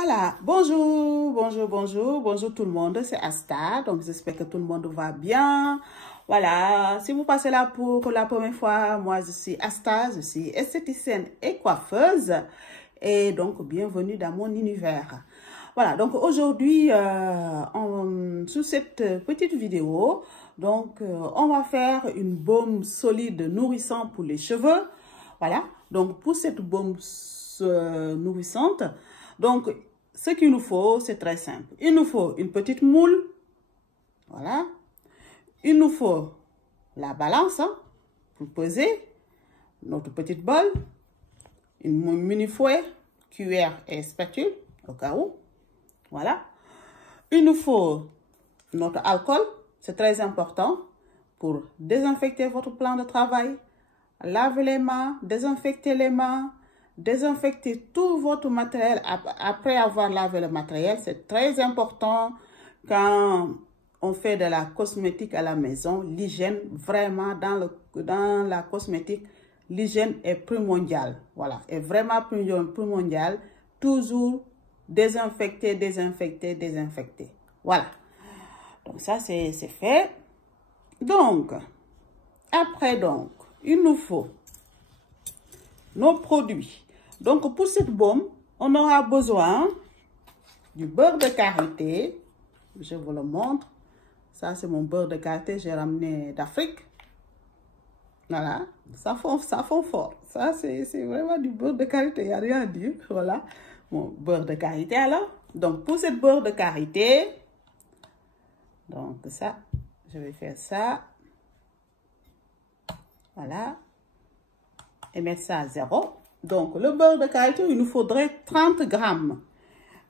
Voilà, bonjour tout le monde, c'est Asta, donc j'espère que tout le monde va bien. Voilà, si vous passez là pour la première fois, moi je suis Asta, je suis esthéticienne et coiffeuse, et donc bienvenue dans mon univers. Voilà, donc aujourd'hui, sous cette petite vidéo, donc on va faire une baume solide nourrissante pour les cheveux. Voilà, donc pour cette baume nourrissante, donc ce qu'il nous faut, c'est très simple. Il nous faut une petite moule, voilà. Il nous faut la balance pour peser, notre petite bol, une mini fouet, cuillère et spatule au cas où. Voilà. Il nous faut notre alcool, c'est très important pour désinfecter votre plan de travail, laver les mains, désinfecter les mains, désinfecter tout votre matériel après avoir lavé le matériel. C'est très important quand on fait de la cosmétique à la maison. L'hygiène, vraiment, dans la cosmétique, l'hygiène est primordiale. Voilà, est vraiment primordiale. Toujours désinfecter, désinfecter, désinfecter. Voilà. Donc ça, c'est fait. Donc, après, donc, il nous faut nos produits. Donc, pour cette baume, on aura besoin du beurre de karité. Je vous le montre. Ça, c'est mon beurre de karité. J'ai ramené d'Afrique. Voilà. Ça fond fort. Ça, c'est vraiment du beurre de karité. Il n'y a rien à dire. Voilà. Mon beurre de karité, alors. Donc, pour cette beurre de karité, donc ça, je vais faire ça. Voilà. Et mettre ça à 0. Donc, le beurre de karité, il nous faudrait 30 grammes.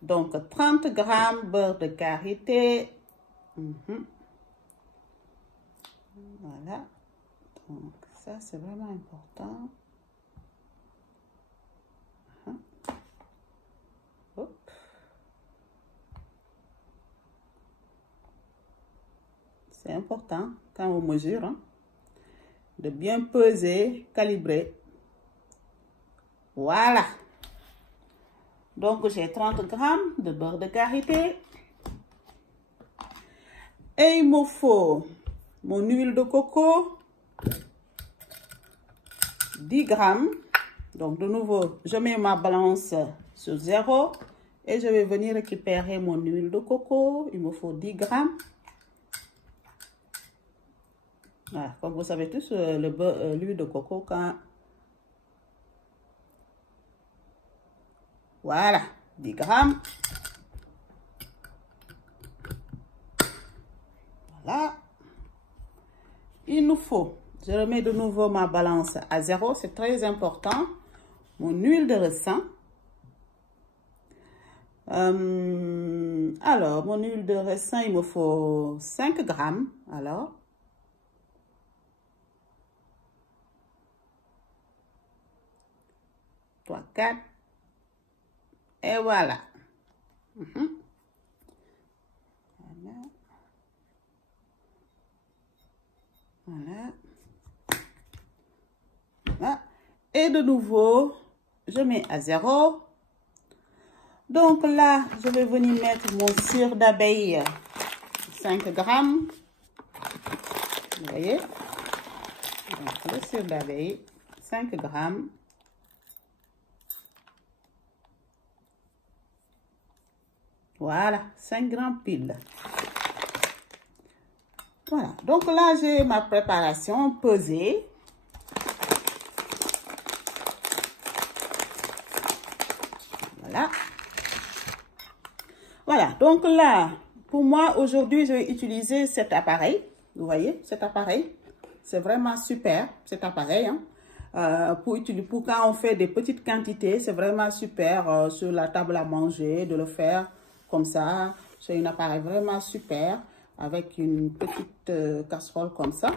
Donc, 30 grammes beurre de karité. Voilà. Donc, ça, c'est vraiment important. Hop. C'est important, quand on mesure, hein, de bien peser, calibrer. Voilà. Donc, j'ai 30 grammes de beurre de karité. Et il me faut mon huile de coco, 10 grammes. Donc, de nouveau, je mets ma balance sur 0. Et je vais venir récupérer mon huile de coco. Il me faut 10 grammes. Voilà, comme vous savez tous, l'huile de coco, quand... Voilà, 10 grammes. Voilà. Il nous faut, je remets de nouveau ma balance à 0, c'est très important. Mon huile de ricin. Alors, mon huile de ricin, il me faut 5 grammes. Alors, trois, 4. Et voilà. Voilà. Voilà. Voilà. Et de nouveau, je mets à 0. Donc là, je vais venir mettre mon cire d'abeille, 5 grammes. Vous voyez? Donc, le cire d'abeille, 5 grammes. Voilà, 5 grammes pile. Voilà, donc là, j'ai ma préparation pesée. Voilà. Voilà, donc là, pour moi, aujourd'hui, je vais utiliser cet appareil. Vous voyez, cet appareil. C'est vraiment super, cet appareil. Hein. Pour quand on fait des petites quantités, c'est vraiment super sur la table à manger, de le faire comme ça. C'est un appareil vraiment super avec une petite casserole comme ça.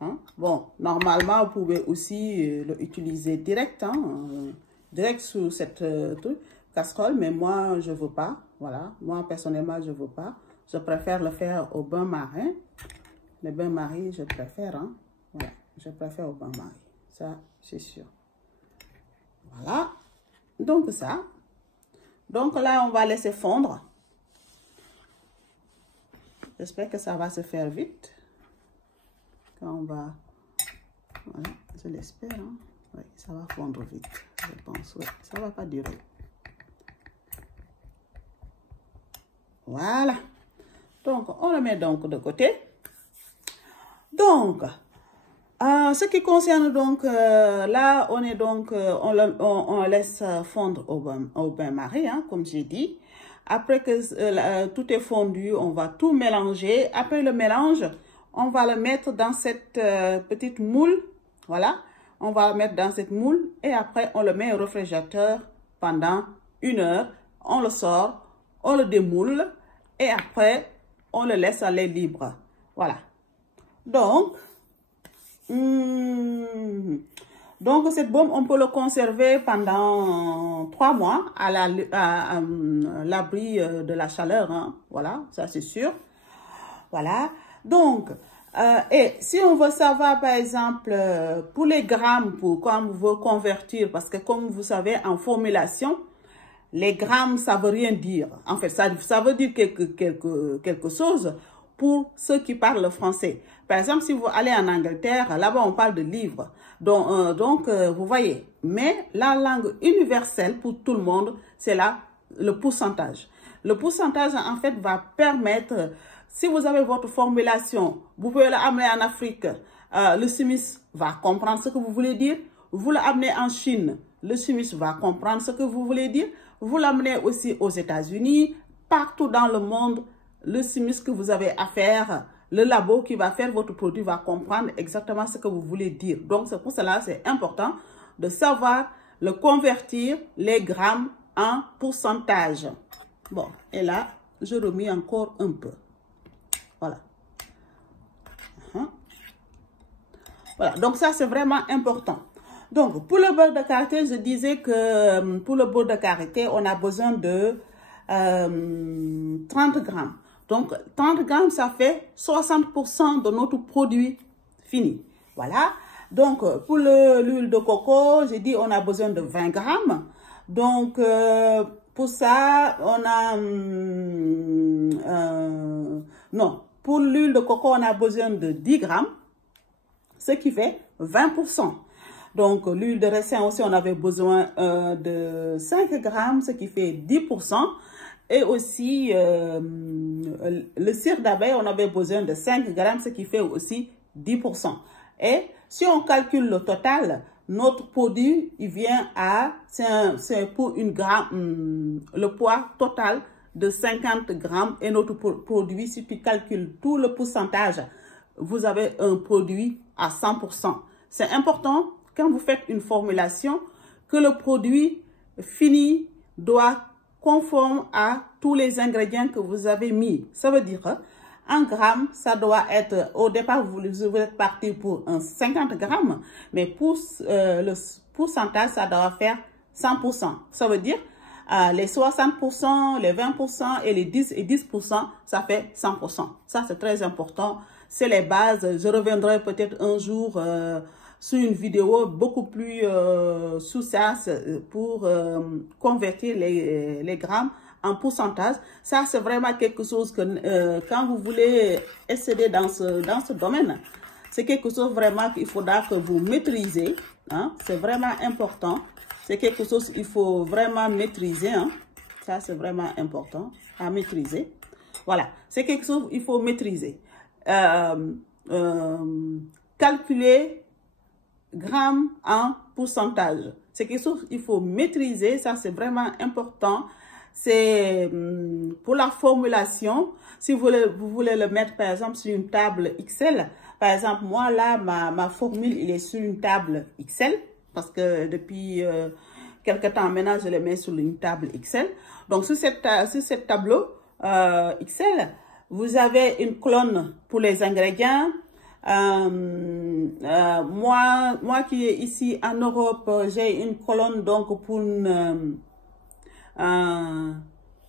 Hein. Bon, normalement, vous pouvez aussi l'utiliser direct, hein, direct sur cette casserole, mais moi, je ne veux pas. Voilà, moi, personnellement, je ne veux pas. Je préfère le faire au bain-marin. Le bain-marie, je préfère. Hein. Voilà, je préfère au bain-marie. Ça, c'est sûr. Voilà. Donc, ça. Donc là, on va laisser fondre. J'espère que ça va se faire vite. Quand on va... Voilà, je l'espère. Hein? Oui, ça va fondre vite, je pense. Oui, ça ne va pas durer. Voilà. Donc, on le met donc de côté. Donc, ce qui concerne donc, là, on est donc, on laisse fondre au bain-marie, hein, comme j'ai dit. Après que tout est fondu, on va tout mélanger. Après le mélange, on va le mettre dans cette petite moule. Voilà, on va le mettre dans cette moule et après, on le met au réfrigérateur pendant 1 heure. On le sort, on le démoule et après, on le laisse aller libre. Voilà. Donc, cette baume, on peut le conserver pendant 3 mois à l'abri de la chaleur. Hein. Voilà, ça c'est sûr. Voilà. Donc, et si on veut savoir, par exemple, pour les grammes, quand on veut convertir, parce que comme vous savez, en formulation, les grammes, ça veut rien dire. En fait, ça veut dire quelque chose pour ceux qui parlent le français. Par exemple, si vous allez en Angleterre, là-bas, on parle de livres. Donc, vous voyez. Mais la langue universelle pour tout le monde, c'est là le pourcentage. Le pourcentage, en fait, va permettre, si vous avez votre formulation, vous pouvez l'amener en Afrique, le chimiste va comprendre ce que vous voulez dire. Vous l'amenez en Chine, le chimiste va comprendre ce que vous voulez dire. Vous l'amenez aussi aux États-Unis, partout dans le monde, le chimiste que vous avez à faire, le labo qui va faire votre produit va comprendre exactement ce que vous voulez dire. Donc, c'est pour cela c'est important de savoir le convertir les grammes en pourcentage. Bon, et là, je remets encore un peu. Voilà. Voilà, donc ça, c'est vraiment important. Donc, pour le beurre de karité, je disais que pour le beurre de karité, on a besoin de 30 grammes. Donc, 30 grammes, ça fait 60% de notre produit fini. Voilà. Donc, pour l'huile de coco, j'ai dit on a besoin de 20 grammes. Donc, pour ça, on a... non, pour l'huile de coco, on a besoin de 10 grammes, ce qui fait 20%. Donc, l'huile de raisin aussi, on avait besoin de 5 grammes, ce qui fait 10%. Et aussi, le cire d'abeille, on avait besoin de 5 grammes, ce qui fait aussi 10%. Et si on calcule le total, notre produit, il vient à, c'est pour une gramme, le poids total de 50 grammes. Et notre produit, si tu calcules tout le pourcentage, vous avez un produit à 100%. C'est important, quand vous faites une formulation, que le produit fini doit conforme à tous les ingrédients que vous avez mis. Ça veut dire, en grammes, ça doit être, au départ, vous êtes parti pour un 50 grammes, mais pour le pourcentage, ça doit faire 100%. Ça veut dire, les 60%, les 20% et les 10 et 10%, ça fait 100%. Ça, c'est très important. C'est les bases. Je reviendrai peut-être un jour sur une vidéo beaucoup plus sous ça pour convertir les grammes en pourcentage. Ça, c'est vraiment quelque chose que quand vous voulez excéder dans ce domaine, c'est quelque chose vraiment qu'il faudra que vous maîtrisez. Hein? C'est vraiment important. C'est quelque chose qu'il faut vraiment maîtriser. Hein? Ça, c'est vraiment important à maîtriser. Voilà, c'est quelque chose qu'il faut maîtriser. Calculer grammes en pourcentage. C'est quelque chose qu'il faut maîtriser. Ça, c'est vraiment important. C'est pour la formulation. Si vous voulez le mettre, par exemple, sur une table Excel. Par exemple, moi, là, ma formule, il est sur une table Excel. Parce que depuis quelque temps maintenant, je le mets sur une table Excel. Donc, sur cette tableau Excel, vous avez une colonne pour les ingrédients. Moi qui est ici en Europe, j'ai une colonne donc pour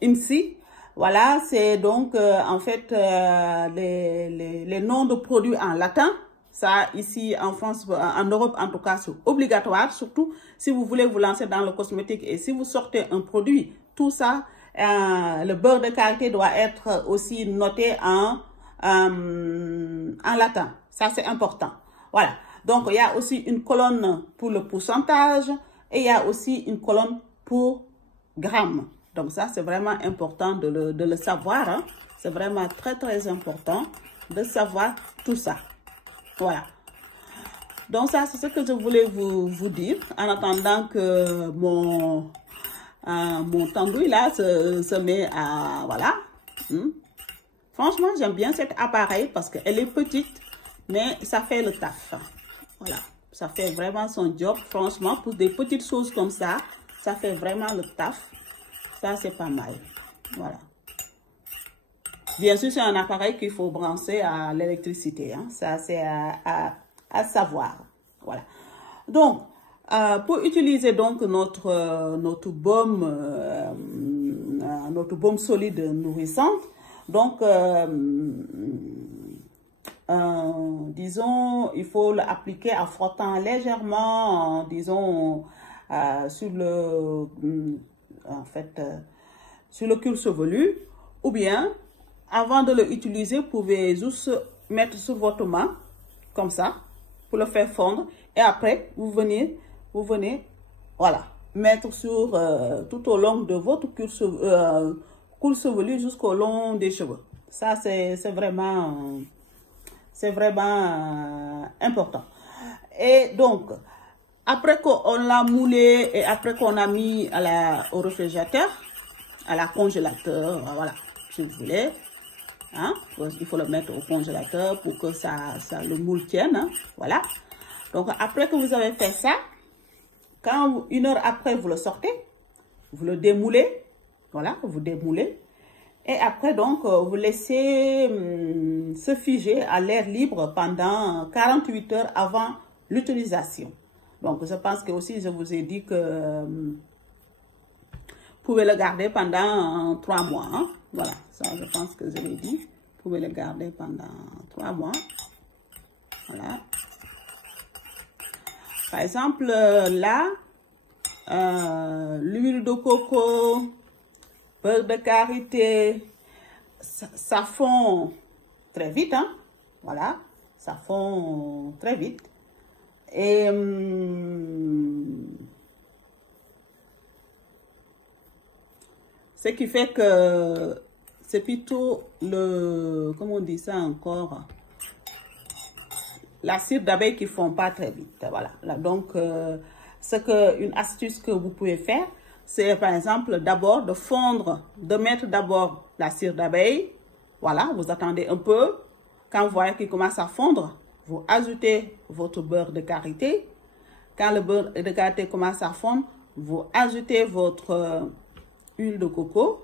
INSI. Voilà, c'est donc en fait les noms de produits en latin. Ça, ici en France, en Europe en tout cas, c'est obligatoire, surtout si vous voulez vous lancer dans le cosmétique et si vous sortez un produit tout ça, le beurre de karité doit être aussi noté en latin. Ça, c'est important. Voilà. Donc, il y a aussi une colonne pour le pourcentage et il y a aussi une colonne pour grammes. Donc, ça, c'est vraiment important de le savoir. Hein. C'est vraiment très, très important de savoir tout ça. Voilà. Donc, ça, c'est ce que je voulais vous dire en attendant que mon tandouille là se met à... Voilà. Franchement, j'aime bien cet appareil parce qu'elle est petite, mais ça fait le taf. Voilà. Ça fait vraiment son job. Franchement, pour des petites choses comme ça, ça fait vraiment le taf. Ça, c'est pas mal. Voilà. Bien sûr, c'est un appareil qu'il faut brancher à l'électricité. Hein. Ça, c'est à savoir. Voilà. Donc, pour utiliser donc notre baume solide nourrissant, donc, disons, il faut l'appliquer en frottant légèrement, disons, sur le cuir chevelu, ou bien, avant de l'utiliser, vous pouvez juste mettre sur votre main, comme ça, pour le faire fondre, et après, vous venez, voilà, mettre sur, tout au long de votre cuir chevelu jusqu'au long des cheveux. Ça, c'est vraiment important. Et donc, après qu'on l'a moulé et après qu'on a mis au réfrigérateur, à la congélateur, voilà, si vous voulez, hein, il faut le mettre au congélateur pour que le moule tienne, hein, voilà. Donc, après que vous avez fait ça, quand une heure après, vous le sortez, vous le démoulez, voilà, vous démoulez. Et après, donc, vous laissez se figer à l'air libre pendant 48 heures avant l'utilisation. Donc, je pense que aussi, je vous ai dit que vous pouvez le garder pendant 3 mois. Hein? Voilà, ça, je pense que je l'ai dit. Vous pouvez le garder pendant 3 mois. Voilà. Par exemple, là, l'huile de coco, beurre de karité, ça fond très vite, hein? Voilà, ça fond très vite. Et ce qui fait que c'est plutôt comment on dit ça encore? La cire d'abeille qui ne fond pas très vite. Voilà. Là, donc, une astuce que vous pouvez faire, c'est par exemple d'abord de mettre d'abord la cire d'abeille. Voilà, vous attendez un peu. Quand vous voyez qu'il commence à fondre, vous ajoutez votre beurre de karité. Quand le beurre de karité commence à fondre, vous ajoutez votre huile de coco.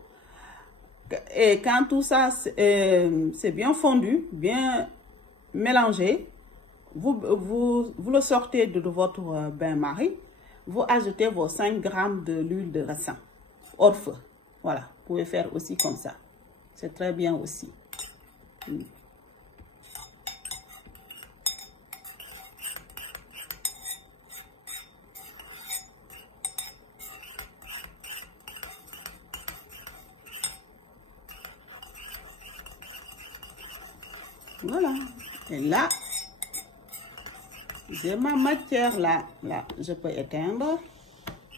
Et quand tout ça c'est bien fondu, bien mélangé, vous le sortez de votre bain-marie, vous ajoutez vos 5 grammes de l'huile de raisin hors feu. Voilà, vous pouvez faire aussi comme ça. C'est très bien aussi. Voilà. Et là, j'ai ma matière là. Là, je peux éteindre.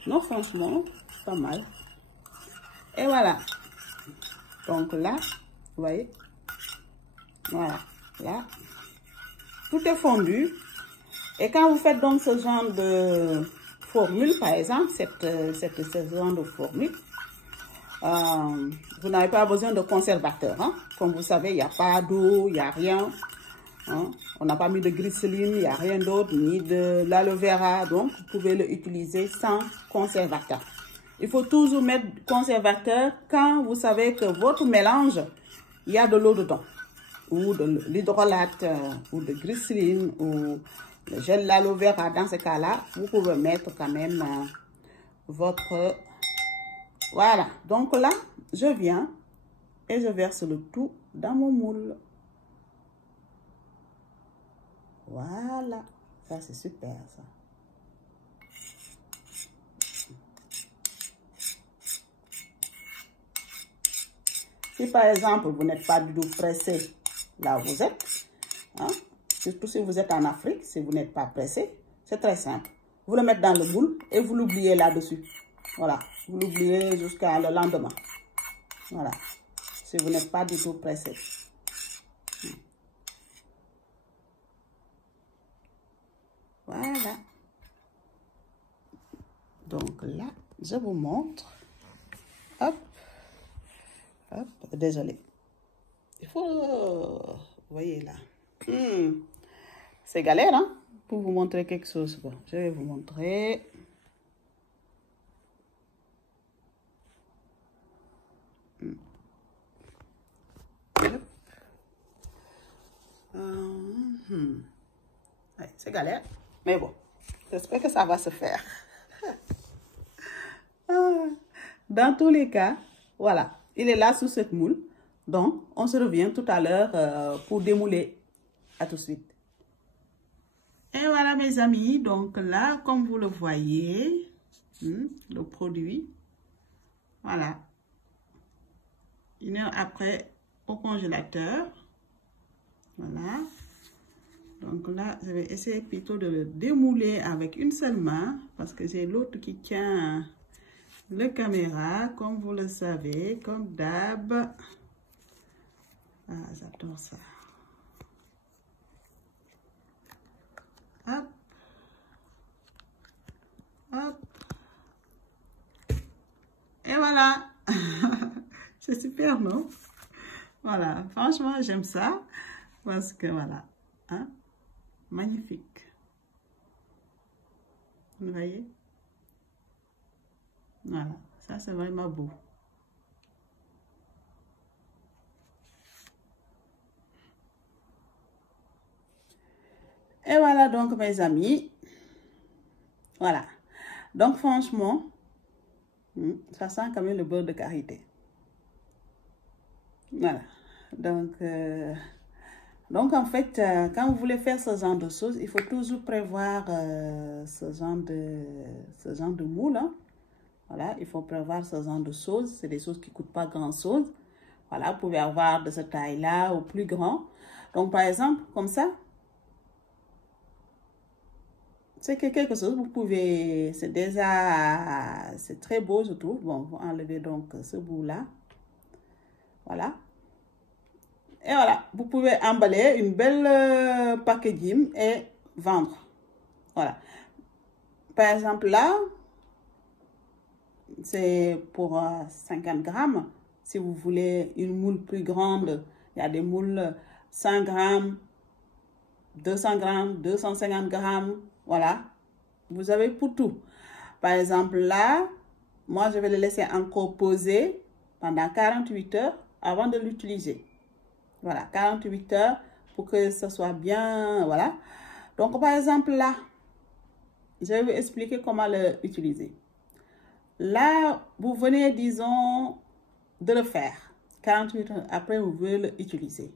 Non, franchement, pas mal. Et voilà. Donc là, vous voyez. Voilà. Là, tout est fondu. Et quand vous faites donc ce genre de formule, par exemple, ce genre de formule, vous n'avez pas besoin de conservateur. Hein? Comme vous savez, il n'y a pas d'eau, il n'y a rien. Hein? On n'a pas mis de glycérine, il n'y a rien d'autre, ni de l'aloe vera. Donc, vous pouvez l'utiliser sans conservateur. Il faut toujours mettre conservateur quand vous savez que votre mélange, il y a de l'eau dedans. Ou de l'hydrolate, ou de glycérine, ou le gel d'aloe vera. Dans ce cas-là, vous pouvez mettre quand même votre... Voilà. Donc là, je viens et je verse le tout dans mon moule. Voilà. Ça, c'est super, ça. Si par exemple, vous n'êtes pas du tout pressé là où vous êtes, hein, surtout si vous êtes en Afrique, si vous n'êtes pas pressé, c'est très simple. Vous le mettez dans le moule et vous l'oubliez là-dessus. Voilà, vous l'oubliez jusqu'à le lendemain. Voilà, si vous n'êtes pas du tout pressé. Voilà. Donc là, je vous montre. Hop. Hop. Désolé. Il faut... Vous voyez là. C'est galère, hein? Pour vous montrer quelque chose. Bon, je vais vous montrer. Ouais, c'est galère. Mais bon, j'espère que ça va se faire. Dans tous les cas, voilà, il est là sous cette moule. Donc, on se revient tout à l'heure pour démouler. À tout de suite. Et voilà mes amis, donc là, comme vous le voyez, le produit, voilà. Une heure après, au congélateur. Voilà. Donc là, je vais essayer plutôt de le démouler avec une seule main parce que j'ai l'autre qui tient la caméra, comme vous le savez, comme d'hab. Ah, j'adore ça. Hop. Hop. Et voilà. C'est super, non? Voilà. Franchement, j'aime ça parce que voilà. Hein? Magnifique. Vous voyez? Voilà. Ça, c'est vraiment beau. Et voilà donc mes amis. Voilà. Donc franchement, ça sent quand même le beurre de karité. Voilà. Donc en fait, quand vous voulez faire ce genre de choses, il faut toujours prévoir ce genre de moule. Hein. Voilà, il faut prévoir ce genre de choses. C'est des choses qui ne coûtent pas grand-chose. Voilà, vous pouvez avoir de cette taille-là ou plus grand. Donc par exemple, comme ça, c'est quelque chose, vous pouvez, c'est déjà, c'est très beau, je trouve. Bon, vous enlevez donc ce bout-là. Voilà. Et voilà, vous pouvez emballer une belle packaging et vendre. Voilà. Par exemple, là, c'est pour 50 grammes. Si vous voulez une moule plus grande, il y a des moules 100 grammes, 200 grammes, 250 grammes. Voilà. Vous avez pour tout. Par exemple, là, moi, je vais le laisser encore poser pendant 48 heures avant de l'utiliser. Voilà, 48 heures pour que ce soit bien, voilà. Donc, par exemple, là, je vais vous expliquer comment l'utiliser. Là, vous venez, disons, de le faire. 48 heures après, vous voulez l'utiliser.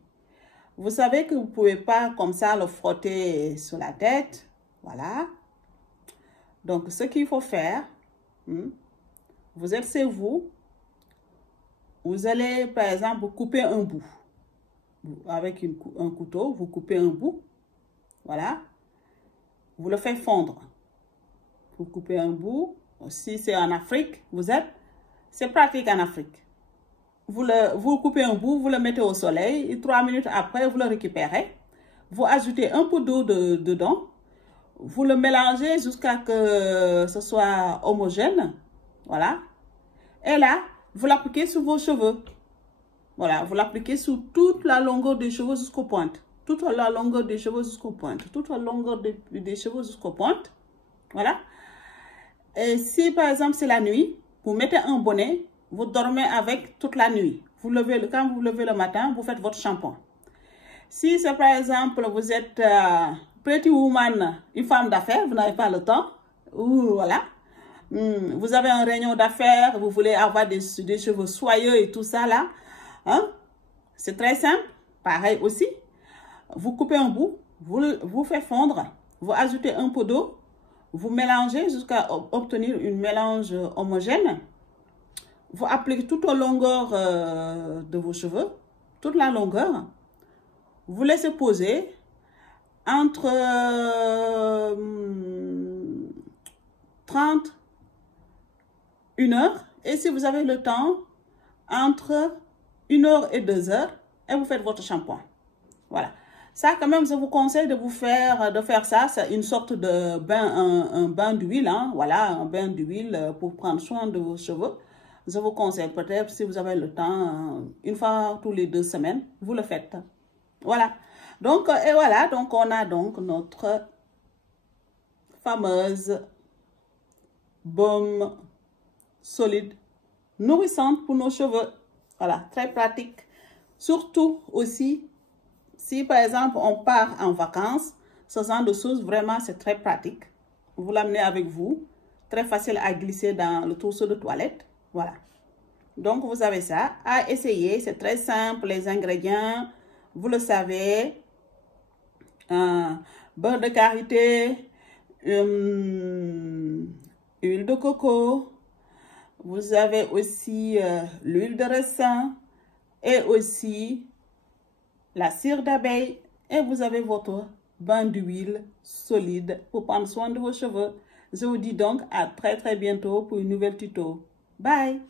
Vous savez que vous ne pouvez pas comme ça le frotter sur la tête. Voilà. Donc, ce qu'il faut faire, vous êtes chez vous. Vous allez, par exemple, couper un bout. Avec un couteau, vous coupez un bout. Voilà. Vous le faites fondre. Vous coupez un bout. Si c'est en Afrique, c'est pratique en Afrique. Vous coupez un bout, vous le mettez au soleil. Et 3 minutes après, vous le récupérez. Vous ajoutez un peu d'eau dedans. Vous le mélangez jusqu'à que ce soit homogène. Voilà. Et là, vous l'appliquez sur vos cheveux. Voilà, vous l'appliquez sur toute la longueur des cheveux jusqu'aux pointes. Toute la longueur des cheveux jusqu'aux pointes. Toute la longueur des cheveux jusqu'aux pointes. Voilà. Et si par exemple c'est la nuit, vous mettez un bonnet, vous dormez avec toute la nuit. Quand vous levez le matin, vous faites votre shampoing. Si c'est par exemple, vous êtes pretty woman, une femme d'affaires, vous n'avez pas le temps, ou voilà. Vous avez un réunion d'affaires, vous voulez avoir des cheveux soyeux et tout ça là. Hein? C'est très simple. Pareil aussi. Vous coupez un bout, vous faites fondre, vous ajoutez un peu d'eau, vous mélangez jusqu'à obtenir une mélange homogène. vous appliquez tout au longueur de vos cheveux, toute la longueur. Vous laissez poser entre 30, 1 heure. Et si vous avez le temps, entre 1 heure et 2 heures, et vous faites votre shampoing. Voilà. Ça, quand même, je vous conseille de faire ça. C'est une sorte de bain, un bain d'huile, hein. Voilà, un bain d'huile pour prendre soin de vos cheveux. Je vous conseille peut-être, si vous avez le temps, une fois tous les 2 semaines, vous le faites. Voilà. Donc, et voilà, donc on a donc notre fameuse baume solide, nourrissante pour nos cheveux. Voilà, très pratique. Surtout aussi, si par exemple on part en vacances, ce genre de choses, vraiment c'est très pratique. Vous l'amenez avec vous, très facile à glisser dans le trousseau de toilette. Voilà. Donc vous avez ça à essayer, c'est très simple, les ingrédients, vous le savez. Beurre de karité, huile de coco, vous avez aussi l'huile de raisin et aussi la cire d'abeille, et vous avez votre bain d'huile solide pour prendre soin de vos cheveux. Je vous dis donc à très bientôt pour une nouvelle tuto. Bye!